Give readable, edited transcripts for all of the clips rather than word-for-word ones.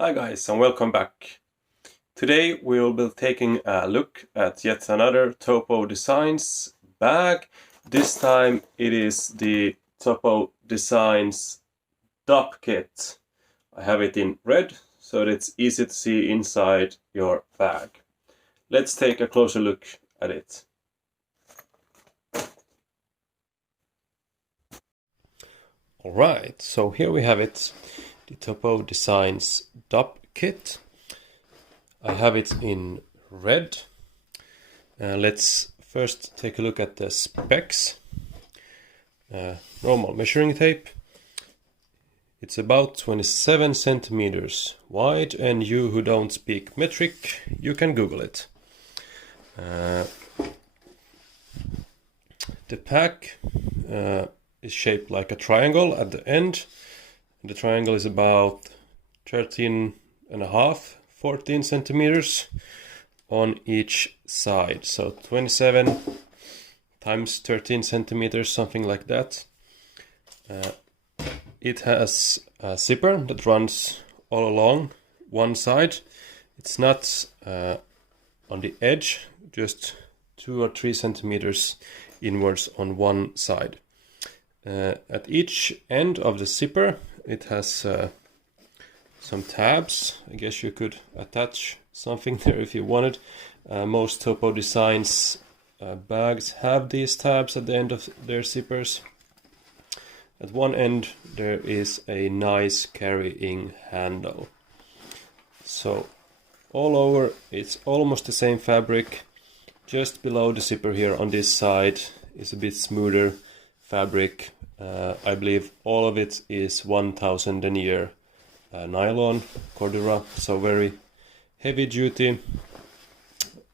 Hi guys and welcome back. Today we will be taking a look at yet another Topo Designs bag. This time it is the Topo Designs Dopp kit. I have it in red so that it's easy to see inside your bag. Let's take a closer look at it. Alright, so here we have it. The Topo Designs Dopp kit. I have it in red. Let's first take a look at the specs. Normal measuring tape. It's about 27 centimeters wide, and you who don't speak metric, you can Google it. The pack is shaped like a triangle at the end. The triangle is about 14 centimeters on each side. So 27 times 13 centimeters, something like that. It has a zipper that runs all along one side. It's not on the edge, just 2 or 3 centimeters inwards on one side. At each end of the zipper it has some tabs. I guess you could attach something there if you wanted. Most Topo Designs bags have these tabs at the end of their zippers. At one end there is a nice carrying handle. So all over it's almost the same fabric. Just below the zipper here on this side is a bit smoother fabric. I believe all of it is 1000 denier nylon Cordura, so very heavy duty,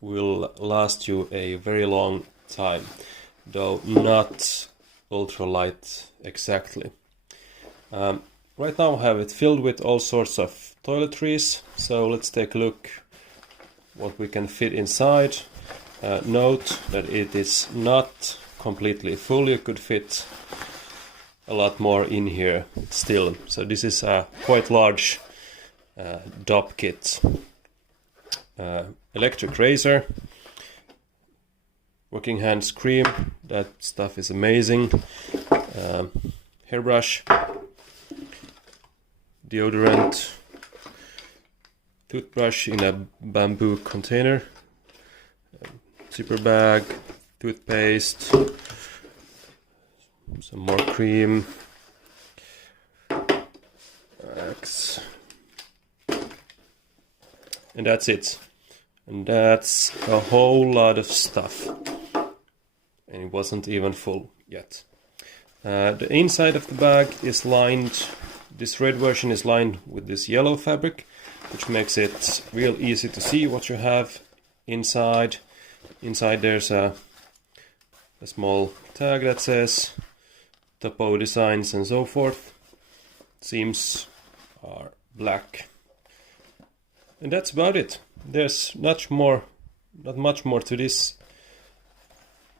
will last you a very long time, though not ultralight exactly. Right now I have it filled with all sorts of toiletries, so let's take a look what we can fit inside. Note that it is not completely full. You could fit a lot more in here still. So this is a quite large Dopp kit. Electric razor, working hands cream, that stuff is amazing. Hairbrush, deodorant, toothbrush in a bamboo container, zipper bag, toothpaste, some more cream, and that's it. And that's a whole lot of stuff. And it wasn't even full yet. The inside of the bag is lined, this red version is lined with this yellow fabric, which makes it real easy to see what you have inside. Inside there's a small tag that says Topo Designs and so forth. Seams are black. And that's about it. There's not much more to this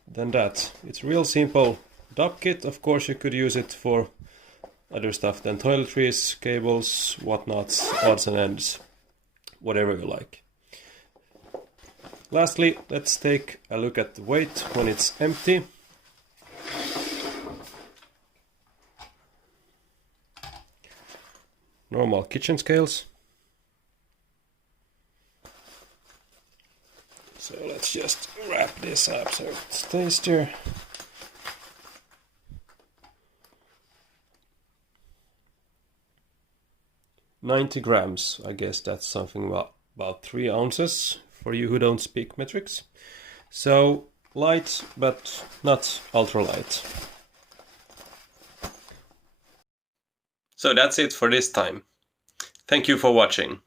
than that. It's real simple Dopp kit. Of course you could use it for other stuff than toiletries, cables, whatnots, odds and ends, whatever you like. Lastly, let's take a look at the weight when it's empty. Normal kitchen scales. So let's just wrap this up so it stays there. $90 grams. I guess that's something about 3 ounces for you who don't speak metrics. So light, but not ultra light. So that's it for this time. Thank you for watching.